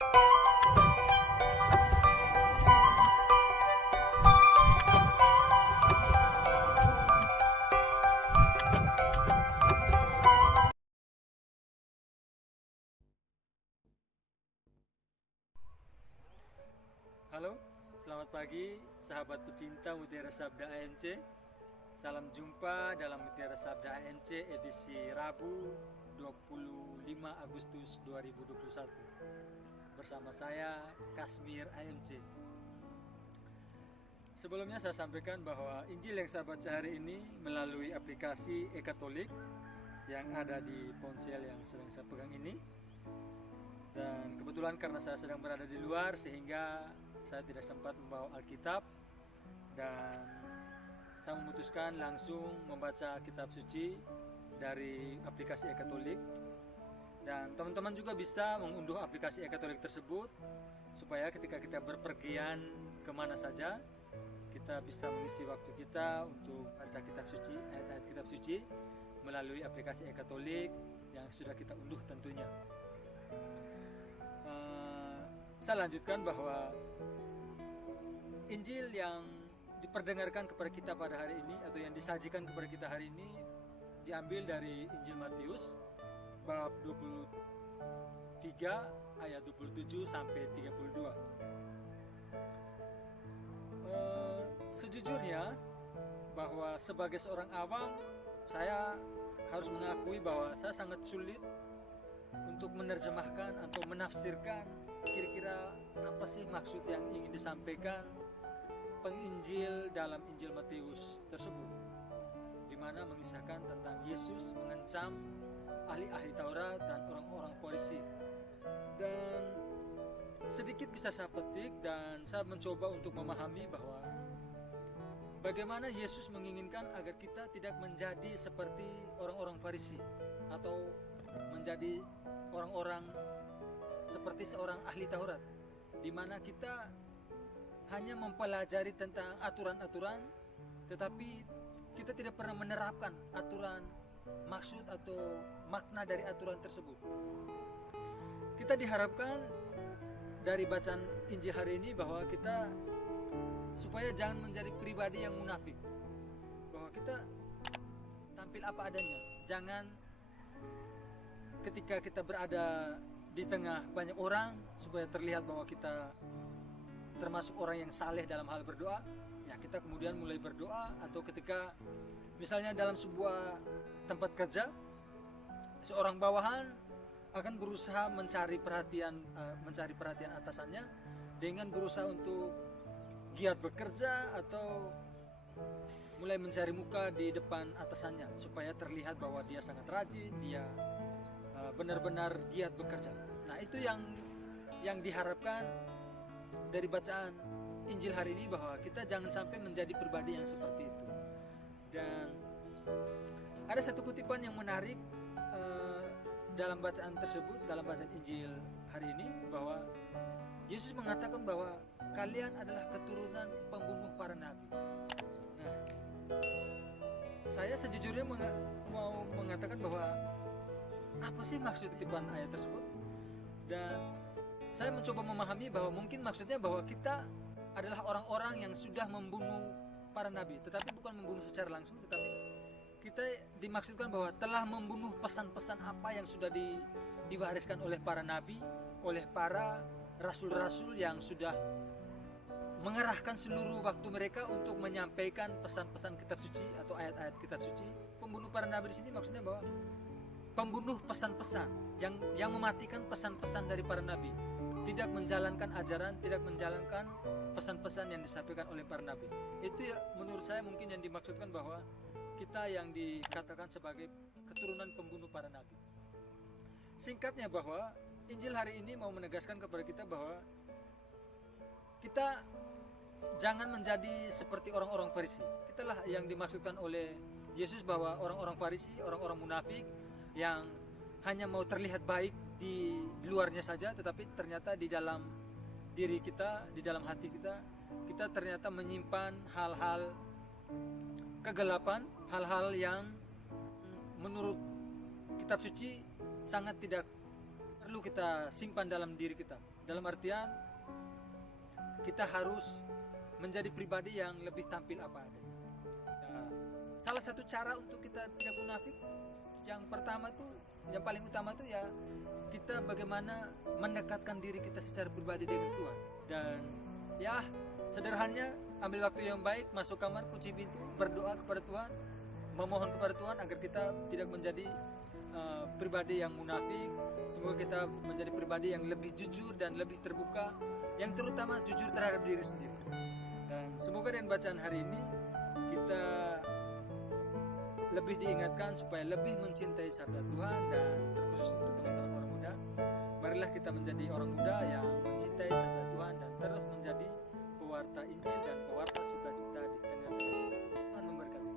Halo, selamat pagi sahabat pecinta Mutiara Sabda ANC. Salam jumpa dalam Mutiara Sabda ANC edisi Rabu 25 Agustus 2021. Bersama saya Kasmir AMC. Sebelumnya saya sampaikan bahwa Injil yang saya baca hari ini melalui aplikasi e-Katolik yang ada di ponsel yang sedang saya pegang ini. Dan kebetulan karena saya sedang berada di luar sehingga saya tidak sempat membawa Alkitab, dan saya memutuskan langsung membaca kitab suci dari aplikasi e-Katolik. Dan teman-teman juga bisa mengunduh aplikasi e-Katolik tersebut supaya ketika kita berpergian kemana saja, kita bisa mengisi waktu kita untuk baca kitab suci, ayat-ayat kitab suci melalui aplikasi e-Katolik yang sudah kita unduh tentunya. Saya lanjutkan bahwa Injil yang diperdengarkan kepada kita pada hari ini atau yang disajikan kepada kita hari ini diambil dari Injil Matius bab 23 ayat 27 sampai 32. Sejujurnya bahwa sebagai seorang awam saya harus mengakui bahwa saya sangat sulit untuk menerjemahkan atau menafsirkan kira-kira apa sih maksud yang ingin disampaikan penginjil dalam Injil Matius tersebut, di mana mengisahkan tentang Yesus mengancam ahli-ahli Taurat dan orang-orang Farisi. Dan sedikit bisa saya petik dan saya mencoba untuk memahami bahwa bagaimana Yesus menginginkan agar kita tidak menjadi seperti orang-orang Farisi atau menjadi orang-orang seperti seorang ahli Taurat, di mana kita hanya mempelajari tentang aturan-aturan, tetapi kita tidak pernah menerapkan aturan, maksud atau makna dari aturan tersebut. Kita diharapkan dari bacaan Injil hari ini bahwa kita supaya jangan menjadi pribadi yang munafik, bahwa kita tampil apa adanya. Jangan ketika kita berada di tengah banyak orang supaya terlihat bahwa kita termasuk orang yang saleh dalam hal berdoa, ya kita kemudian mulai berdoa. Atau ketika misalnya dalam sebuah tempat kerja, seorang bawahan akan berusaha mencari perhatian atasannya dengan berusaha untuk giat bekerja atau mulai mencari muka di depan atasannya supaya terlihat bahwa dia sangat rajin, dia benar-benar giat bekerja. Nah, itu yang diharapkan dari bacaan Injil hari ini, bahwa kita jangan sampai menjadi pribadi yang seperti itu. Dan ada satu kutipan yang menarik dalam bacaan tersebut, dalam bacaan Injil hari ini, bahwa Yesus mengatakan bahwa kalian adalah keturunan pembunuh para nabi. Nah, saya sejujurnya mau mengatakan bahwa apa sih maksud kutipan ayat tersebut, dan saya mencoba memahami bahwa mungkin maksudnya bahwa kita adalah orang-orang yang sudah membunuh para nabi, tetapi bukan membunuh secara langsung, tetapi kita dimaksudkan bahwa telah membunuh pesan-pesan apa yang sudah diwariskan oleh para nabi, oleh para rasul-rasul yang sudah mengerahkan seluruh waktu mereka untuk menyampaikan pesan-pesan kitab suci atau ayat-ayat kitab suci. Pembunuh para nabi di sini maksudnya bahwa pembunuh pesan-pesan yang mematikan pesan-pesan dari para nabi, tidak menjalankan ajaran, tidak menjalankan pesan-pesan yang disampaikan oleh para nabi. Itu ya menurut saya mungkin yang dimaksudkan bahwa kita yang dikatakan sebagai keturunan pembunuh para nabi. Singkatnya bahwa Injil hari ini mau menegaskan kepada kita bahwa kita jangan menjadi seperti orang-orang Farisi. Itulah yang dimaksudkan oleh Yesus, bahwa orang-orang Farisi, orang-orang munafik yang hanya mau terlihat baik di luarnya saja, tetapi ternyata di dalam diri kita, di dalam hati kita, kita ternyata menyimpan hal-hal kegelapan, hal-hal yang menurut kitab suci sangat tidak perlu kita simpan dalam diri kita. Dalam artian kita harus menjadi pribadi yang lebih tampil apa adanya. Nah, salah satu cara untuk kita tidak munafik, yang pertama tuh, yang paling utama tuh ya kita bagaimana mendekatkan diri kita secara pribadi dengan Tuhan. Dan ya sederhananya, ambil waktu yang baik, masuk kamar, kunci pintu, berdoa kepada Tuhan, memohon kepada Tuhan agar kita tidak menjadi pribadi yang munafik. Semoga kita menjadi pribadi yang lebih jujur dan lebih terbuka, yang terutama jujur terhadap diri sendiri. Dan semoga dengan bacaan hari ini kita lebih diingatkan supaya lebih mencintai sabda Tuhan. Dan terkhusus untuk teman-teman orang muda, marilah kita menjadi orang muda yang mencintai sabda Tuhan dan terus menjadi pewarta Injil dan pewarta sukacita di tengah-tengah. Tuhan memberkati.